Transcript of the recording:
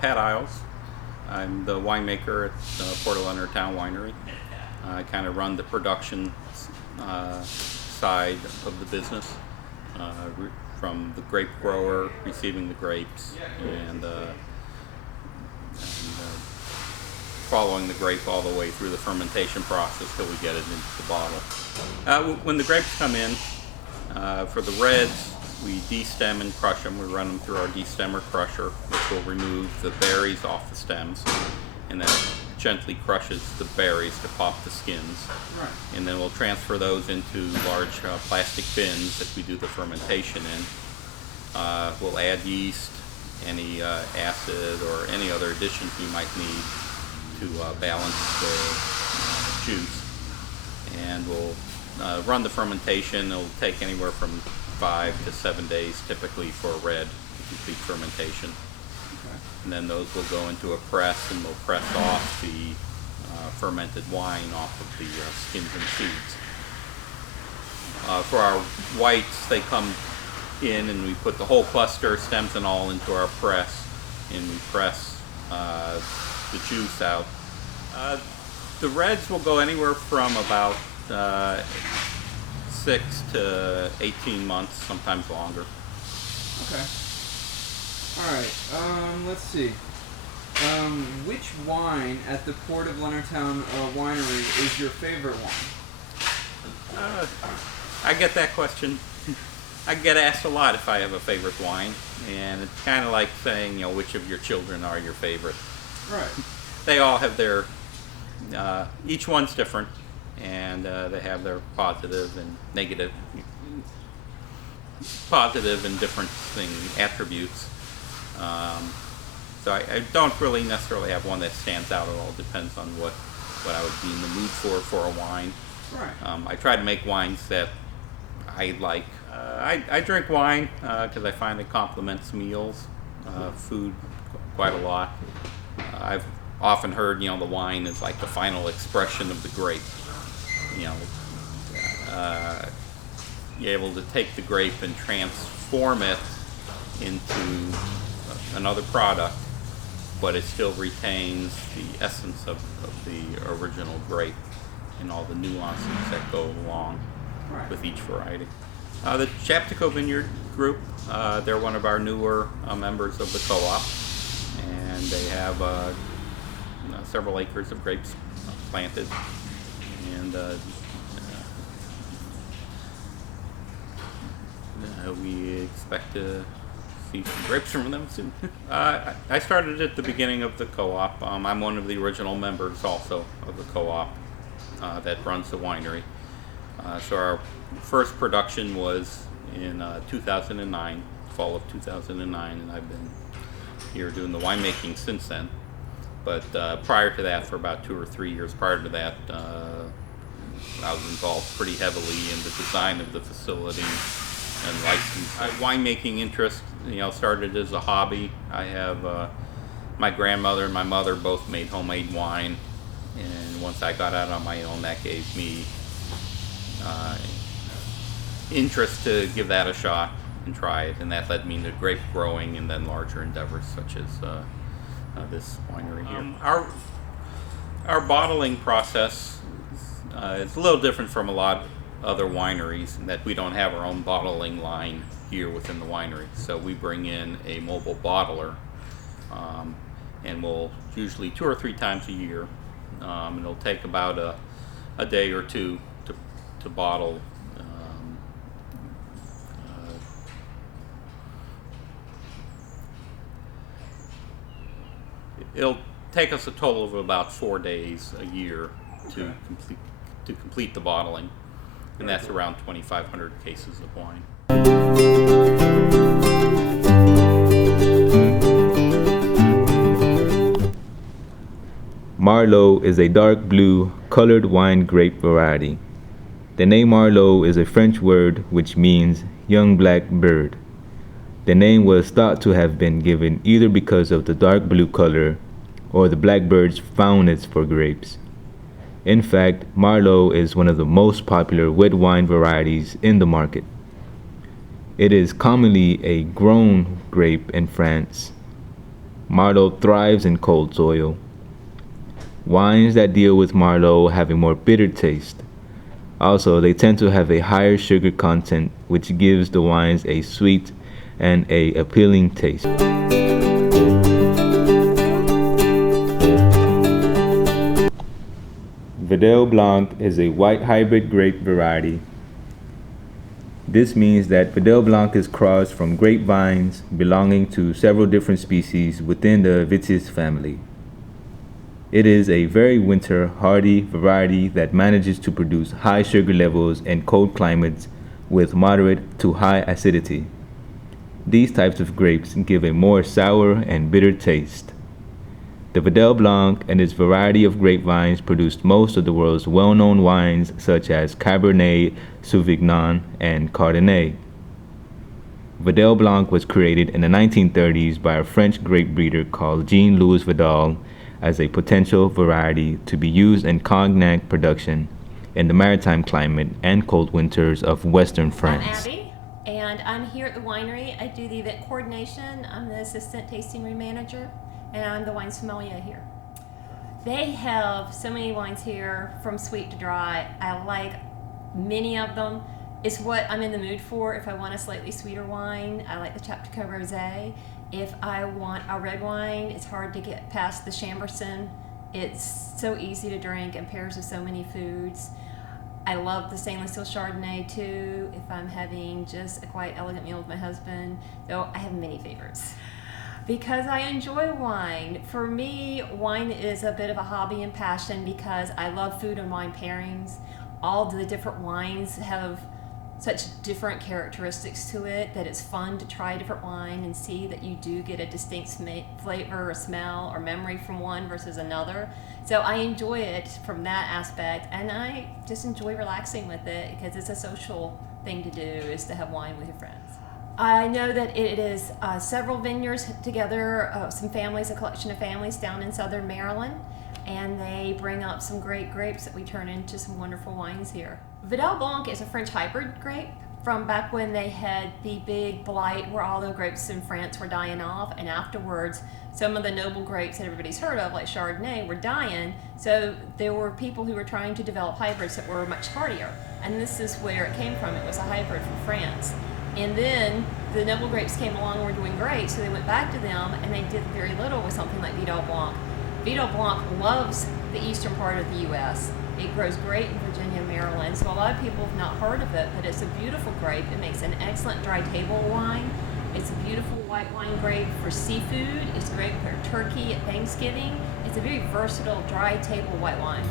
Pat Isles. I'm the winemaker at Port of Leonardtown Winery. I kind of run the production side of the business, from the grape grower receiving the grapes and following the grape all the way through the fermentation process till we get it into the bottle. When the grapes come in, for the reds, we destem and crush them. We run them through our destemmer crusher, which will remove the berries off the stems, and then gently crushes the berries to pop the skins. Right. And then we'll transfer those into large plastic bins that we do the fermentation in. We'll add yeast, any acid, or any other additions we might need to balance the juice. And we'll run the fermentation. It'll take anywhere from 5 to 7 days typically for a red to complete fermentation. Okay. And then those will go into a press, and we'll press off the fermented wine off of the skins and seeds. For our whites, they come in and we put the whole cluster, stems and all, into our press, and we press the juice out. The reds will go anywhere from about 6 to 18 months, sometimes longer. Okay. Alright, let's see. Which wine at the Port of Leonardtown Winery is your favorite one? I get that question. I get asked a lot if I have a favorite wine, and it's kind of like saying, which of your children are your favorite. Right. They all have their, each one's different, and they have their positive and negative, different attributes. So I don't really necessarily have one that stands out at all. It depends on what I would be in the mood for a wine. Right. I try to make wines that I like. I drink wine because I find it complements meals, food quite a lot. I've often heard, the wine is like the final expression of the grape. You're able to take the grape and transform it into another product, but it still retains the essence of the original grape and all the nuances that go along with each variety. The Chaptico Vineyard Group, they're one of our newer members of the co-op, and they have several acres of grapes planted, and we expect to see some grapes from them soon. I started at the beginning of the co-op. I'm one of the original members also of the co-op that runs the winery. So our first production was in 2009, fall of 2009, and I've been here doing the winemaking since then. But prior to that, for about 2 or 3 years prior to that, I was involved pretty heavily in the design of the facility and license. My winemaking interest, started as a hobby. I have my grandmother and my mother both made homemade wine, and once I got out on my own, that gave me interest to give that a shot and try it, and that led me to grape growing and then larger endeavors such as this winery here. Our bottling process is a little different from a lot of other wineries in that we don't have our own bottling line here within the winery. So we bring in a mobile bottler, and we'll usually 2 or 3 times a year, and it'll take about a day or two to bottle. It'll take us a total of about 4 days a year to complete the bottling, and that's around 2,500 cases of wine. Marlot is a dark blue colored wine grape variety. The name Marlot is a French word which means young black bird. The name was thought to have been given either because of the dark blue color or the blackbird's fondness for grapes. In fact, Marlot is one of the most popular red wine varieties in the market. It is commonly a grown grape in France. Merlot thrives in cold soil. Wines that deal with Merlot have a more bitter taste. Also, they tend to have a higher sugar content, which gives the wines a sweet and a appealing taste. Vidal Blanc is a white hybrid grape variety. This means that Vidal Blanc is crossed from grapevines belonging to several different species within the Vitis family. It is a very winter hardy variety that manages to produce high sugar levels in cold climates with moderate to high acidity. These types of grapes give a more sour and bitter taste. The Vidal Blanc and its variety of grapevines produced most of the world's well-known wines such as Cabernet Sauvignon and Chardonnay. Vidal Blanc was created in the 1930s by a French grape breeder called Jean-Louis Vidal as a potential variety to be used in cognac production in the maritime climate and cold winters of western France. I'm Abby, and I'm here at the winery. I do the event coordination. I'm the assistant tasting room manager, and I'm the wine sommelier here. They have so many wines here, from sweet to dry. I like many of them. It's what I'm in the mood for. If I want a slightly sweeter wine, I like the Chapteau Rosé. If I want a red wine, it's hard to get past the Chamberson. It's so easy to drink and pairs with so many foods. I love the stainless steel Chardonnay too, if I'm having just a quiet, elegant meal with my husband. So I have many favorites. Because I enjoy wine. For me, wine is a bit of a hobby and passion because I love food and wine pairings. All the different wines have such different characteristics to it that it's fun to try a different wine and see that you do get a distinct flavor or smell or memory from one versus another. So I enjoy it from that aspect, and I just enjoy relaxing with it because it's a social thing to do, is to have wine with your friends. I know that it is several vineyards together, some families, a collection of families down in southern Maryland, and they bring up some great grapes that we turn into some wonderful wines here. Vidal Blanc is a French hybrid grape from back when they had the big blight where all the grapes in France were dying off, and afterwards some of the noble grapes that everybody's heard of, like Chardonnay, were dying, so there were people who were trying to develop hybrids that were much hardier, and this is where it came from. It was a hybrid from France. And then the noble grapes came along and were doing great, so they went back to them, and they did very little with something like Vidal Blanc. Vidal Blanc loves the eastern part of the U.S. It grows great in Virginia and Maryland, so a lot of people have not heard of it, but it's a beautiful grape. It makes an excellent dry table wine. It's a beautiful white wine grape for seafood. It's great for turkey at Thanksgiving. It's a very versatile dry table white wine.